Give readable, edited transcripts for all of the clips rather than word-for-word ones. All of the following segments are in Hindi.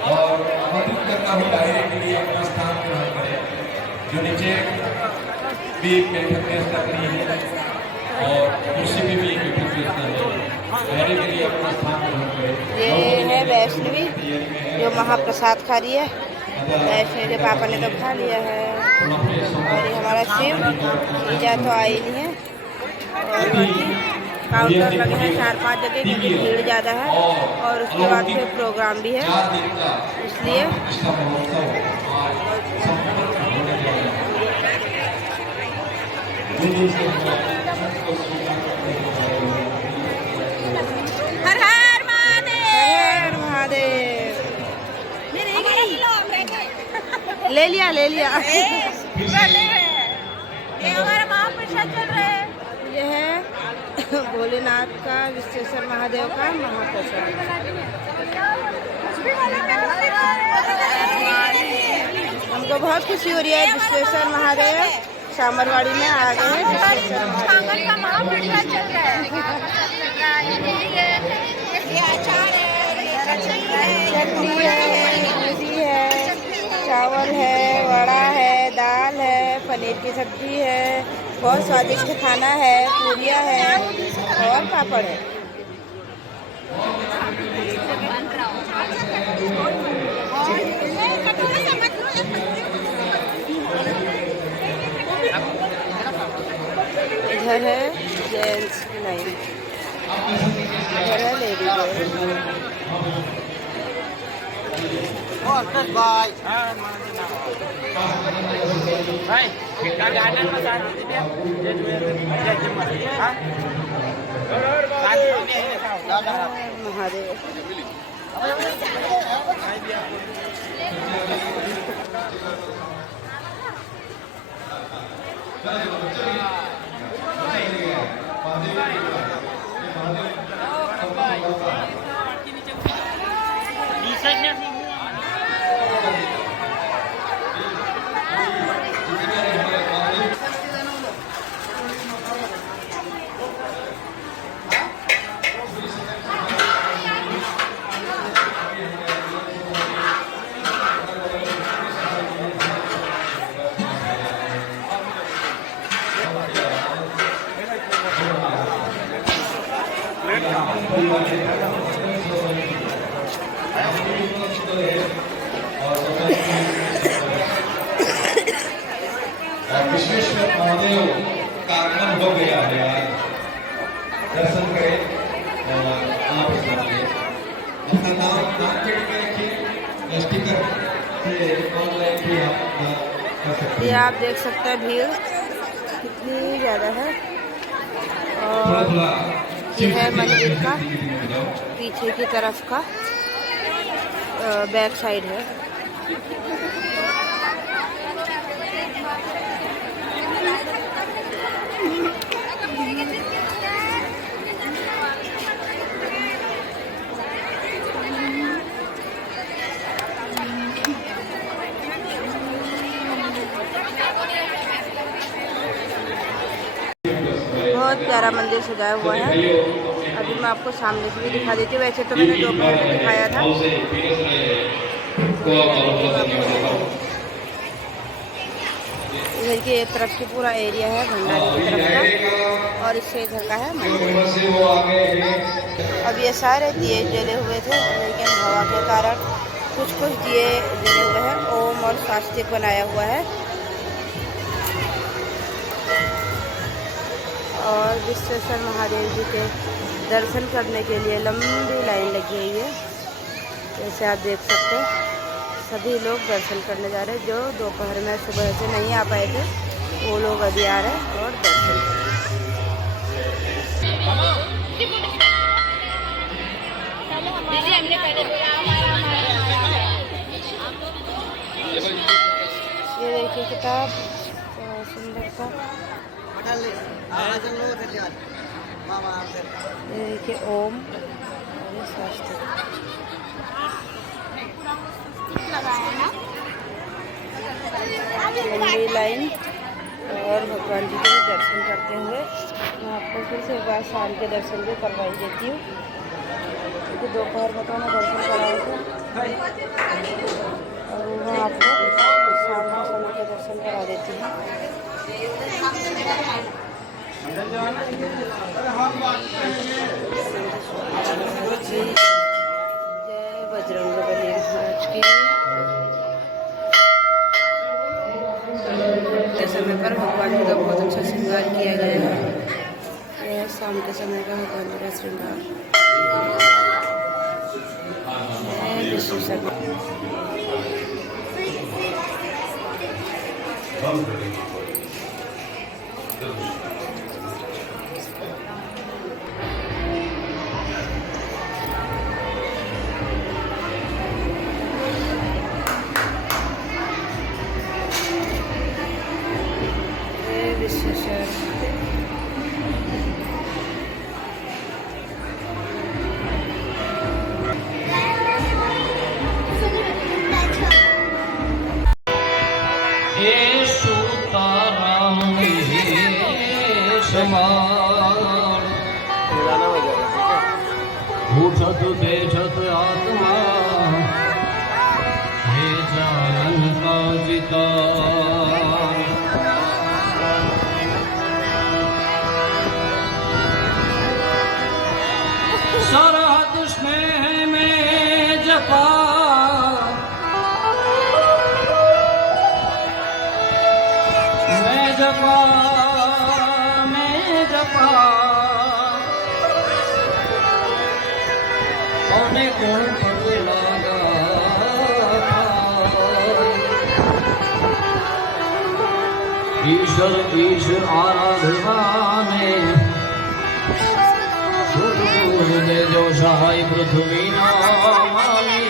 और आमंत्रित करता हूँ दायरे के लिए अपना स्थान ग्रहण करें, जो नीचे भी बैठक व्यवस्था करी है और कुर्सी में भी बैठक व्यवस्था है। दायरे के लिए अपना स्थान ग्रहण करें। ये है वैष्णवी जो महाप्रसाद खा रही है। वैष्णवी के पापा ने तो खा लिया है। और ये हमारा शिव ईजा तो आई नहीं है। और बाकी काउंटर लगे हैं 4-5 जगह क्योंकि भीड़ ज़्यादा है। और उसके बाद फिर प्रोग्राम भी है, इसलिए हर हर महादेव। महादेव। ले लिया ये हमारा महाप्रसाद चल रहा है। ये है भोलेनाथ का, विश्वेश्वर महादेव का महाप्रसाद। हमको बहुत खुशी हो रही है। विश्वेश्वर महादेव सामरवाड़ी में आ गए हैं। विश्वेश्वर महादेव का महाप्रसाद चल रहा है। ये अचार है, चटनी है, मिर्ची है, चावल है, वड़ा है, दाल है, पनीर की सब्जी है, बहुत स्वादिष्ट खाना है, पूरियाँ है और पापड़ है। इधर है जेंट्स की लाइन, इधर है लेडीज। महादेव विश्वेश्वर महादेव का आगमन हो गया है। दर्शन करें और आप अपना नाम टिकट में रखिए, स्टिकर से ऑनलाइन भी आप कर सकते ये हैं। आप देख सकते हैं भीड़ कितनी ज़्यादा है। थोड़ा और थोड़ा ये है मंदिर का पीछे की तरफ का बैक साइड है। बहुत प्यारा मंदिर सजाया हुआ है। अभी मैं आपको सामने से भी दिखा देती हूँ। वैसे तो मैंने दोपहर में दिखाया था। इधर की एक तरफ की पूरा एरिया है भंडारे की तरफ का, और इससे इधर का है मंदिर। अब ये सारे दिए जले हुए थे, लेकिन हवा के कारण कुछ दिए जले हुए हैं। ओम और स्वास्तिक बनाया हुआ है। और विश्वेश्वर महादेव जी के दर्शन करने के लिए लंबी लाइन लगी हुई है। जैसे आप देख सकते हैं सभी लोग दर्शन करने जा रहे हैं। जो दोपहर में सुबह से नहीं आ पाए थे वो लोग अभी आ रहे हैं और दर्शन कर ये देखिए किताब सुंदर ये देखिए ओम और ये स्वास्थ्य लगाया ना लंबी लाइन और भगवान जी के दर्शन करते हुए मैं आपको फिर से एक बार शाम के दर्शन भी करवाई देती हूँ, क्योंकि दोपहर में तो मैं दर्शन कराए थे और मैं आपको शाम के समय के दर्शन करा देती हूँ। जय बजरंगबली महाराज की। के समय पर भगवान जी का बहुत अच्छा श्रृंगार किया गया है। यह शाम के समय का भगवान जी का श्रृंगार है। विष्णु शर्मा उठत बेठत आत्मा हे जान का जिता सरहद स्नेह में जपा मैं जपा औने कौन पग लागा ईश्वर ईश्वर आराधना में दे जो सहाय पृथ्वी नामी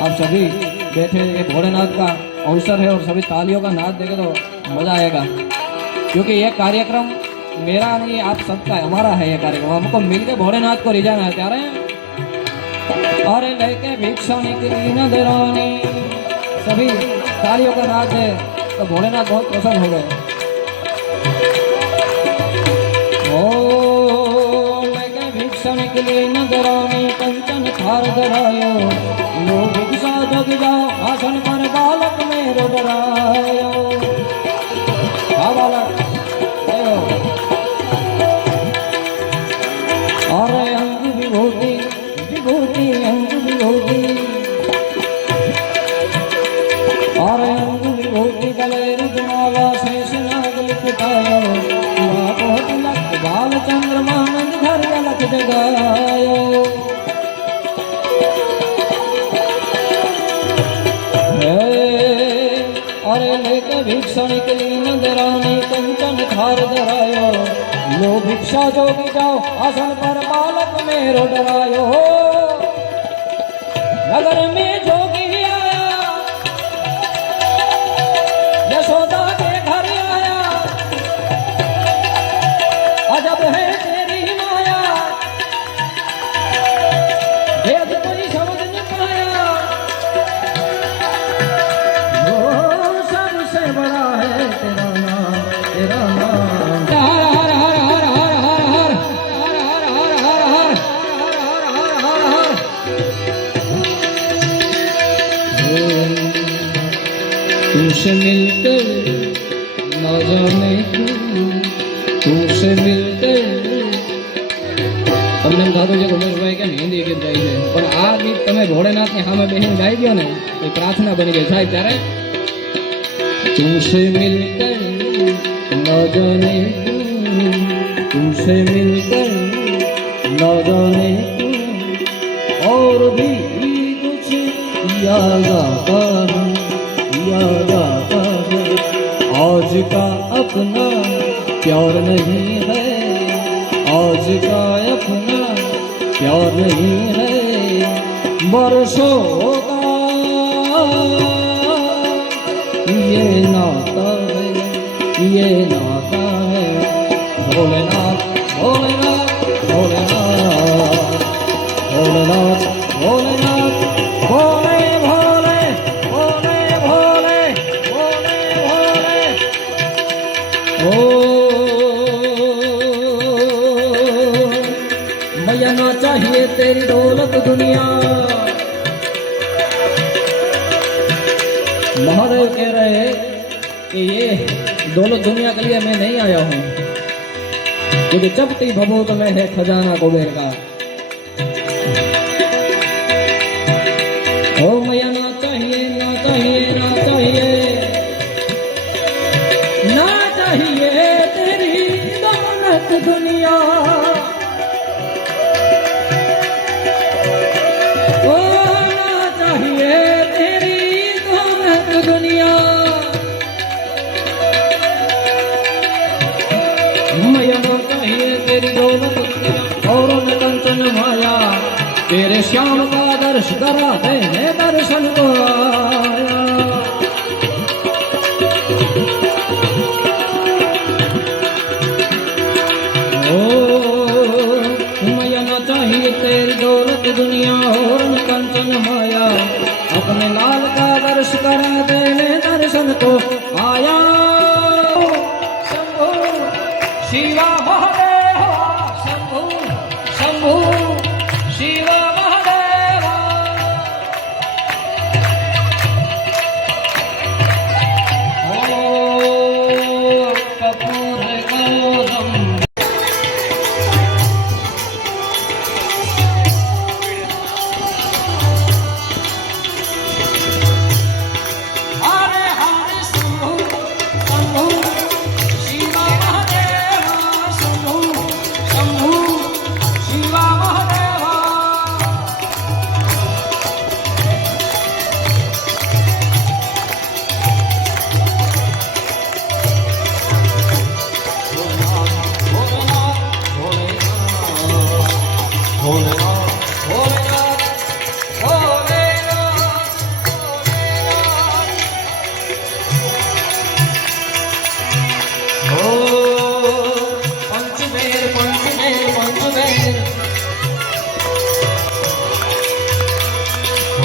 आप सभी बैठे ये भोलेनाथ का अवसर है और सभी तालियों का नाद देंगे तो मजा आएगा, क्योंकि ये कार्यक्रम मेरा नहीं आप सबका है, हमारा है ये कार्यक्रम। हमको मिलके भोलेनाथ को रिझाना है। त्यारे और लेके भिक्षा निकली न देरानी, सभी तालियों का नाद है तो भोलेनाथ बहुत प्रसन्न हो गए। ओ लेके भिक्षा निकली न देरानी कंचन थार धरायो लो भिक्षा जग जाओ आसन पर बालक मेरो डरायो। हाँ बालक और अंग विभूति विभूति अंग विभूति और अंग विभूति गले रुद्रमाला शेष नाग लिपटायो तिलक बाल चंद्रमा नंद घर अलख जगायो। अरे लेके भिक्षा निकली नंदरानी कंचन थार धरायो लो भिक्षा जोगी जाओ आसन पर बालक मेरो डरायो। नगर में जोगी आया यशोदा के घर आया अजब है तेरी माया भेद कोई समझ न पाया। वो सबसे बड़ा है तेरा नाम तेरा नाम। तुझसे मिलकर मिलकर તમને એમ થતું છે કે ઉમેશભાઈ કેમ હિન્દી ગીત ગાય છે, પણ આ ગીત તમે ભોળેનાથની સામે બેસીને ગાઈ દો ને એ પ્રાર્થના બની ગઈ સાહેબ. ત્યારે तुमसे मिलकर न जाने तुमसे मिलकर न जाने और भी कुछ याद आता है आज का अपना प्यार नहीं है आज का अपना प्यार नहीं है बरसों का ये नाता है भोलेनाथ भोलेनाथ भोलेनाथ भोलेनाथ भोलेनाथ भोले भोले भोले भोले भोले भोले ओ मैया ना चाहिए तेरी दौलत दुनिया. महादेव कह रहे हैं कि ये दौलत दुनिया के लिए मैं नहीं आया हूँ, क्योंकि चपटी भभूत में है खजाना कुबेर का. ओ मैया ना चाहिए ना चाहिए ना चाहिए ना चाहिए तेरी दौलत दुनिया. ओ ना चाहिए तेरी दौलत दुनिया. मैया ना चाहिए तेरी दौलत और न कंचन माया, तेरे श्याम का दर्श करा देने दर्शन को आया. ओ मैया ना चाहिए तेरी दौलत दुनिया और न कंचन माया, अपने लाल का दर्श करा देने दर्शन को आया. शंभु शिवा महादेव शंभु शंभु शिवा महादेव. ओ कपूर गौतम हरे हरे शंभु शंभु शिवा महादेव शंभु शंभु शिवा महादेव. भोलेनाथ भोलेनाथ भोलेनाथ भोलेनाथ भोलेनाथ ओ पंचमेर पंचमेर पंचमेर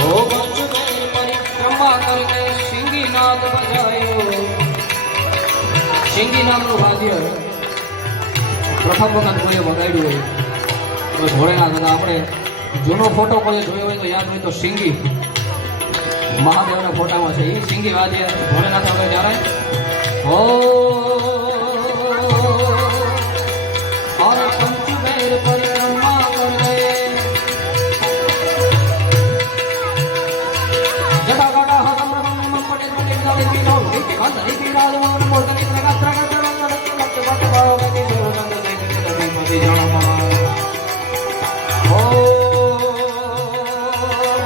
ओ पंचमेर परिक्रमा करके सिंगीनाद बजायो. સિંગીનાદનું વાદ્ય પ્રથમ વખત કોઈએ વગાડ્યું હોય તો ભોળેનાથ હતા. આપણે જૂનો ફોટો કોઈ જોયો હોય તો યાદ હોય તો સિંગી મહાદેવના ફોટામાં છે એ સિંગી વાદ્ય ભોળેનાથ આપણે જ્યારે ઓ और पंचमेर परिक्रमा कर गए जटा गटा हसम रमण मम पटे पटे जाले पीनो नीति बंधरी पीराज मन मोर्तनी त्रगा त्रगा त्रगा लक्ष्य बट भाव के सोनंद देख के मति जनमा. ओ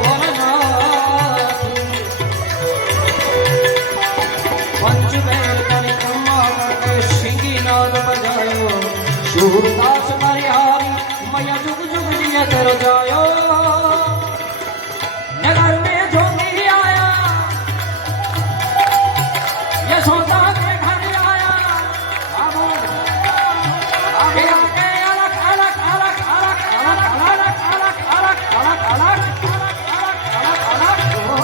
भोलेनाथ पंचमेर परिक्रमा करके सिंगीनाद बजायो. सूरदास मरिहारी मैया जुग जुग जिया तेरो जायो. नगर में जोगी आया यशोदा के घर आया. आगे आगे अलग अलग अलग अलग अलग अलग अलग अलग अलग अलग अलग अलग ओ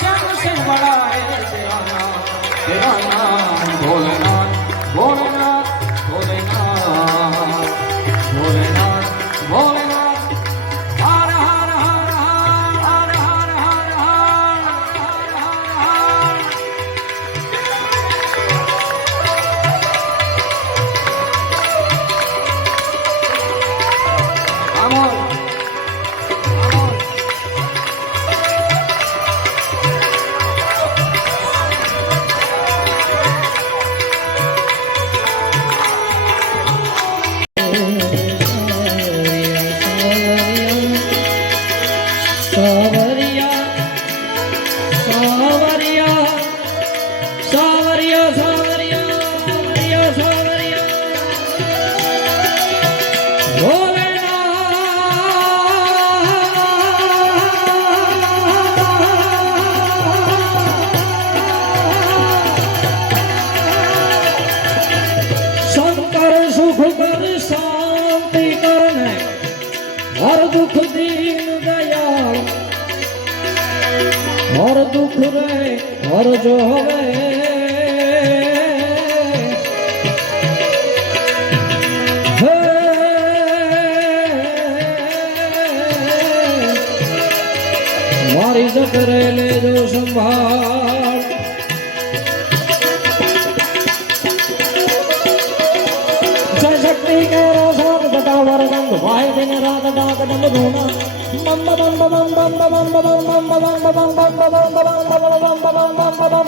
श्याम से बड़ा है तेरा नाम भोलेनाथ भोलेनाथ भोलेनाथ भोलेनाथ भोलेनाथ. सावरिया सावरिया सावरिया सावरिया सावरिया सावरिया शंकर सुख कर शांति करने हर दुख दीन दयाल हर दुख रे हर जो हवे हे मारी जकरे ले जो संभाल शक्ति के रोसात गटावर गंग भाई दिन रात डाक डंग धोना बम बम बम बम बम बम बम बम बम बम बम बम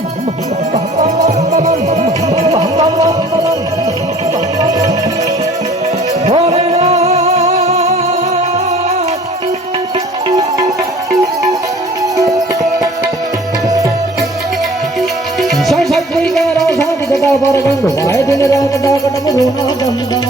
शक्ति के रोसात गटावर गंग भाई दिन रात डाक डंग धोना दम दम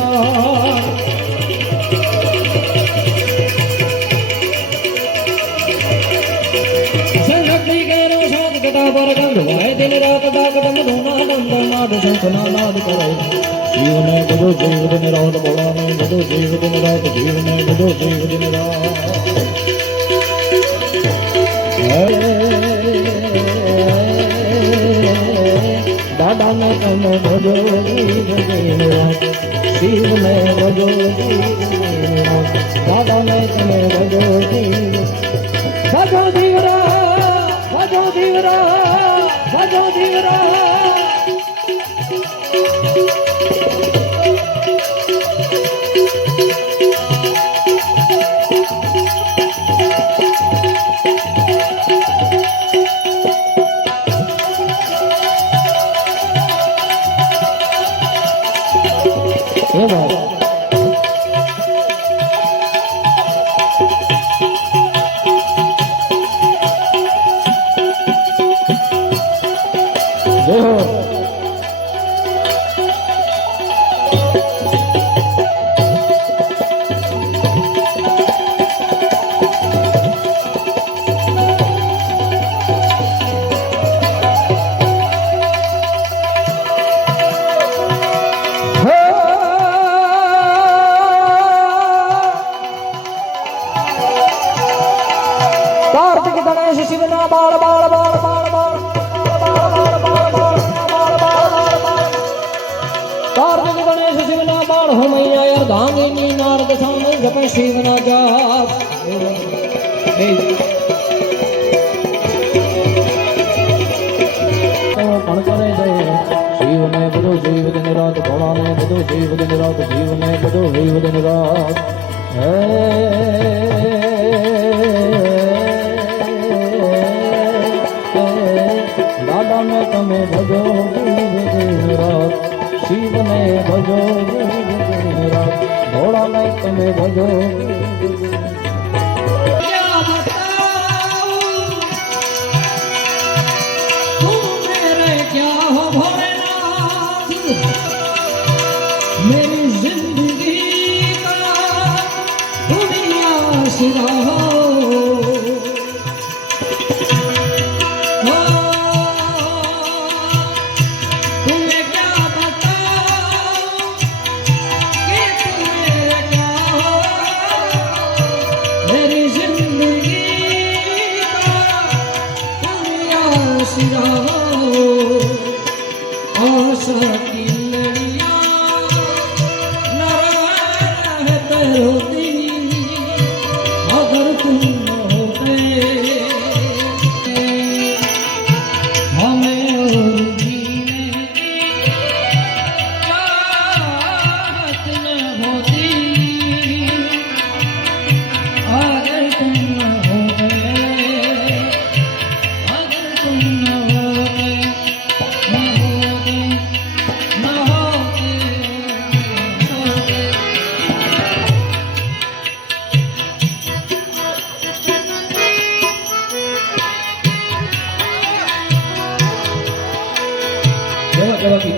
पर गंध वाय दिन रात डाक डम धोना डम नाद शंखना नाद करे जीव ने बजो जीव दिन रात बोला ने बजो जीव दिन रात जीव ने बजो जीव दिन रात दादा ने तुम बजो जीव दिन रात जीव ने बजो जीव दिन रात दादा ने तुम बजो जीव रात भजो धीवरा भजो धीवरा शिवना जाप पण करे जय शिव ने बजो जीव दिन रात भोला ने बजो जीव दिन रात जीव ने बजो जीव दिन रात दादा ने तमे भजो जीव दिन रात शिव ने भजो जीव दिन रात भोला ने तमे भजो मेरी जिंदगी का दुनिया सिरा हो तुम्हें क्या बताऊं कि तुम्हें क्या हो मेरी जिंदगी का दुनिया सिरा हो आशा की अगर तुम होते हमें और जीने की चाहत न होती अगर तुम होते अगर तुम न होते न होते न होते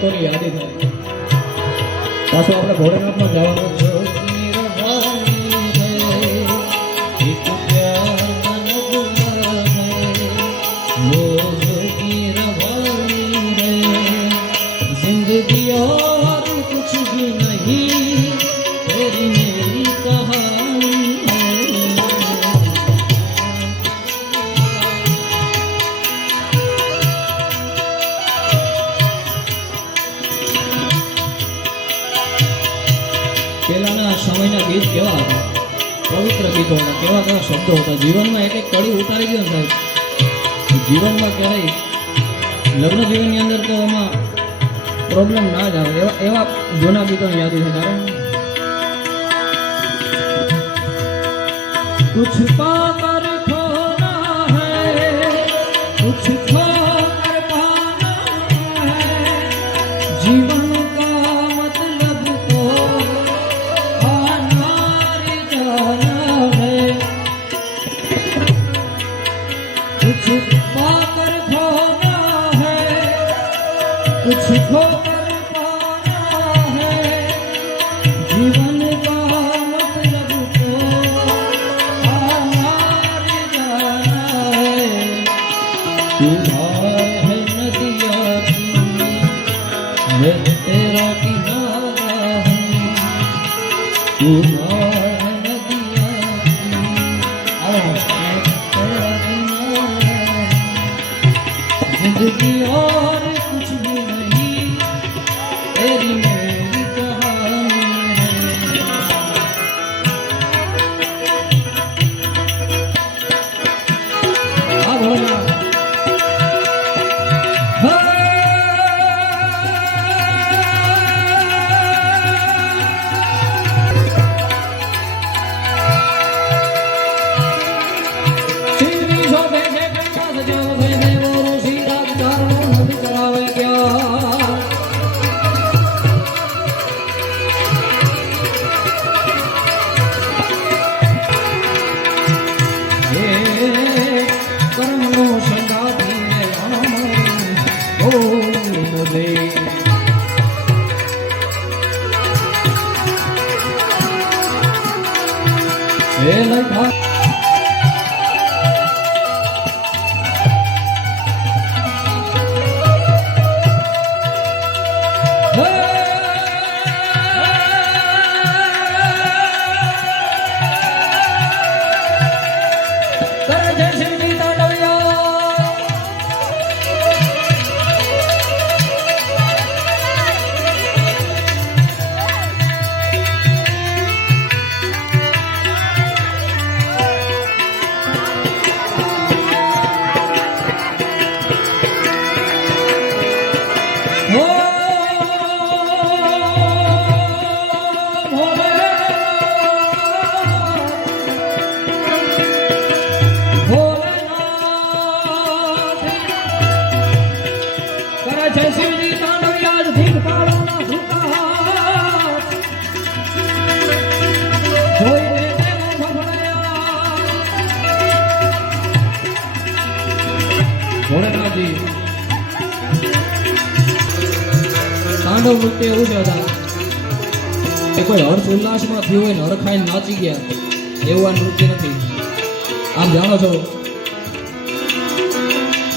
ગીતોની યાદી થાય. પાછું આપણે ભોળેનાથમાં જવાનું છે. जिंदगी और कुछ भी नहीं तेरी मेरी कहानी है. પહેલાના સમયના ગીત કેવા હતા? પવિત્ર ગીતો હતા. કેવા કેવા શબ્દો હતા. જીવનમાં એક એક કડી ઉતારી ગયો ને સાહેબ, જીવનમાં ક્યારેય લગ્ન જીવનની અંદર તો એમાં પ્રોબ્લેમ ના જ આવે. એવા જૂના ગીતોની યાદી છે. કારણ कुछ पाकर खोना है कुछ खोकर पाना है जीवन का मतलब तो आना रे जाना है कुछ पाकर खोना है कुछ खोकर पाना है जीवन का मतलब तो तू धार है नदिया की मैं तेरा किनारा हूँ तू धार है नदिया की मैं तेरा किनारा हूँ जिंदगी और कुछ भी नहीं तेरी मेरी कहानी है. आ भोला ભોળેનાથજી તાંડવ નૃત્ય એવું છે હતા કે કોઈ હર્ષ ઉલ્લાસમાં થયું હોય ને હરખાઈને નાચી ગયા એવું આ નૃત્ય નથી. આપ જાણો છો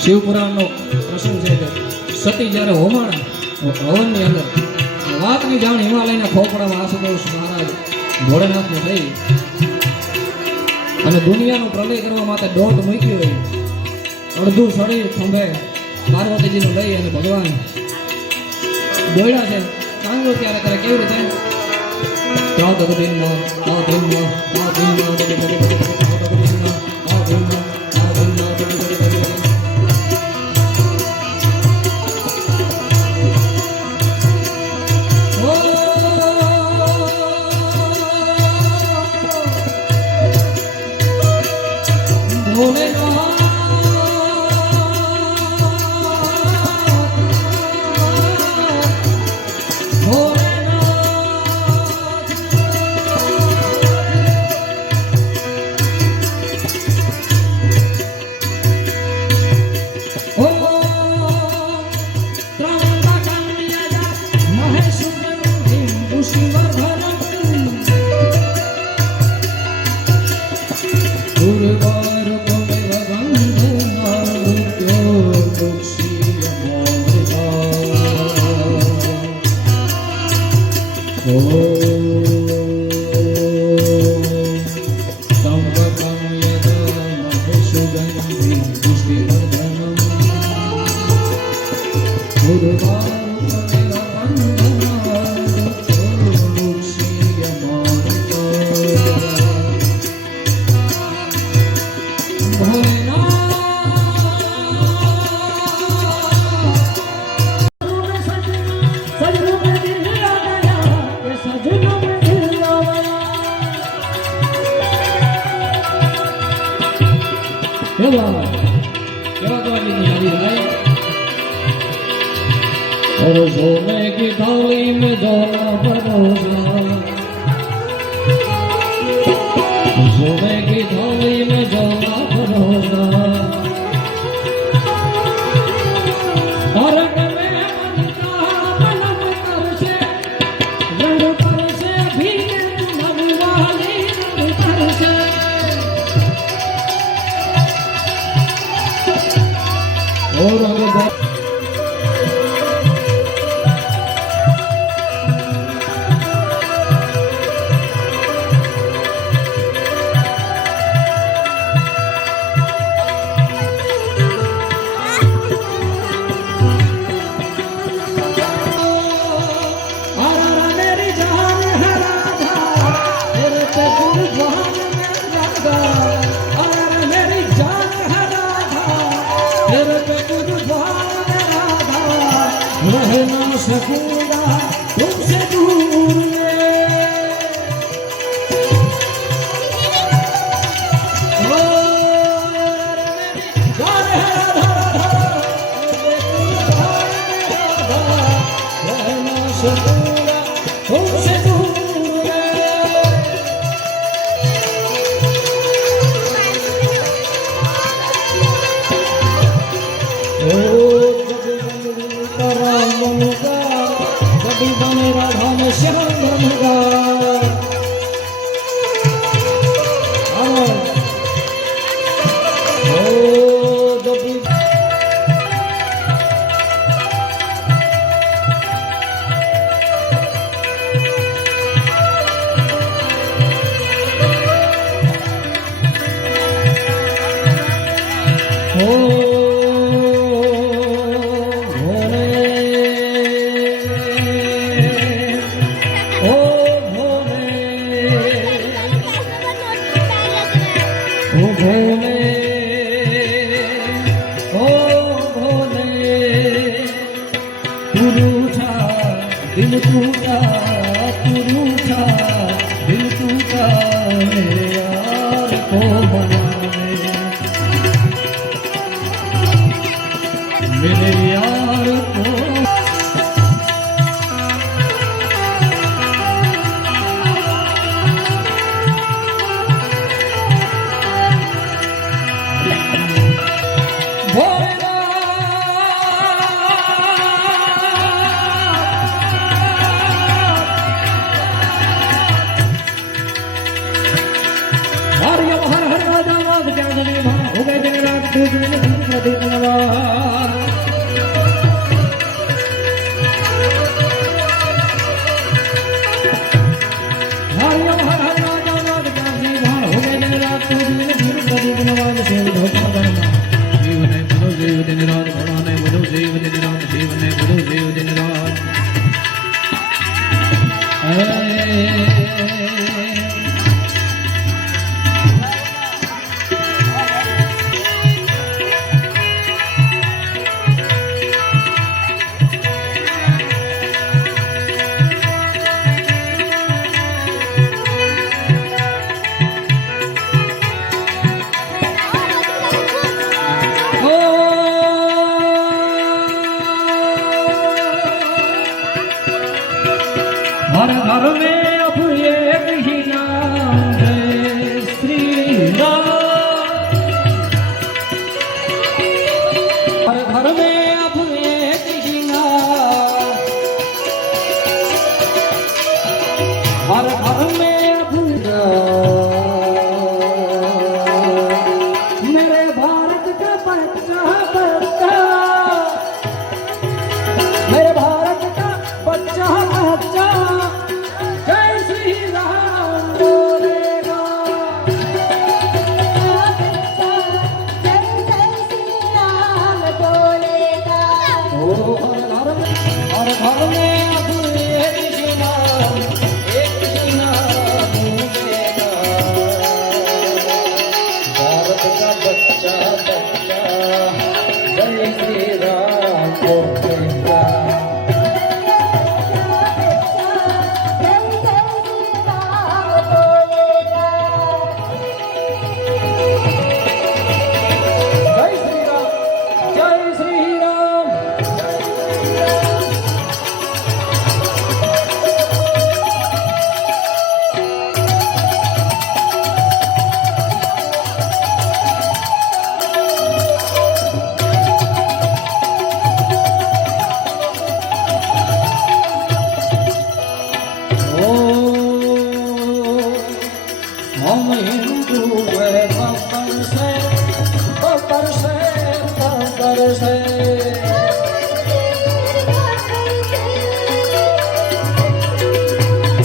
શિવપુરાણનો પ્રસંગ છે કે સતી જ્યારે હોમાણા હવનની અંદર વાતની જાણ હિમાલયના ખોપડામાં આશુતોષ મહારાજ ભોળેનાથને થઈ અને દુનિયાનું પ્રલય કરવા માટે દોટ મૂકી હોય. અડધું શરીર ખંભે પાર્વતીજીનું લઈ અને ભગવાન દોડ્યા છે. ચાંદલો ત્યારે કરે કેવી રીતે કેવા કેવા ગીતની યાદી ભાઈ और सोने की थाली में जोना परोसा सोने की थाली में जोना परोसा और रह ना सकूंगा तुमसे दूर तुमसे दूर कभी बने राधा में श्याम बनेगा दिल टूटा दिल टूटा मेरे यार को मनाने मेरे यार को हम हिंदू है बब्बर से बब्बर से बब्बर से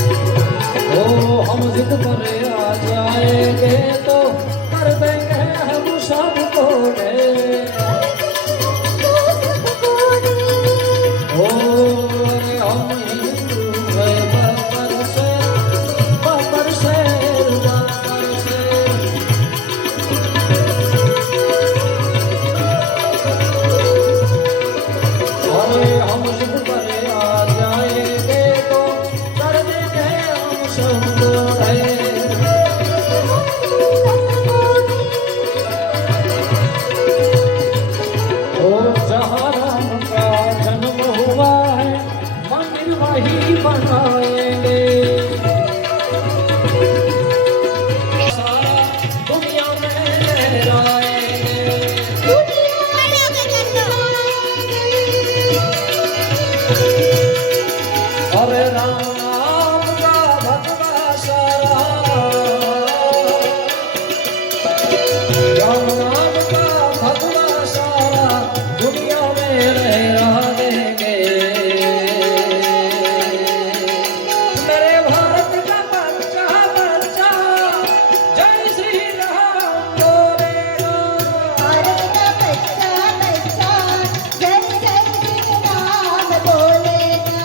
ओ हम जिद पर आ जाएंगे तो कर देंगे हम सबको ओ अरे हम हिंदू है बब्बर से बब्बर से बब्बर से अरे हम जिद पर आ जाएंगे तो कर देंगे हम सबको ओ जहाँ राम का जन्म हुआ है मंदिर वही बनाएंगे सारा दुनिया में लहराएंगे अरे राम का भगवा सारा राम नाम का भगवा सारा दुनिया में लहरा देंगे मेरे भारत का बच्चा बच्चा जय श्री राम बोलेगा भारत का बच्चा बच्चा जय जय श्री राम बोलेगा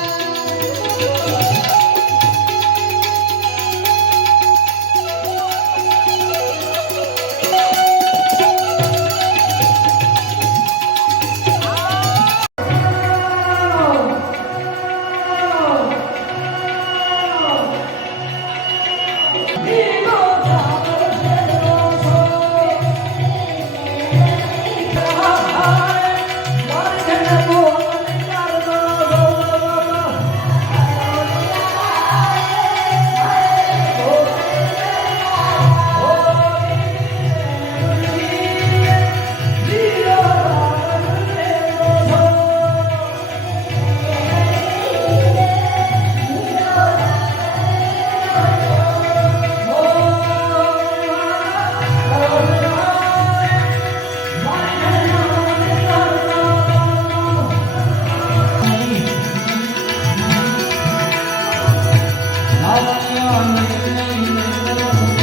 Hallelujah.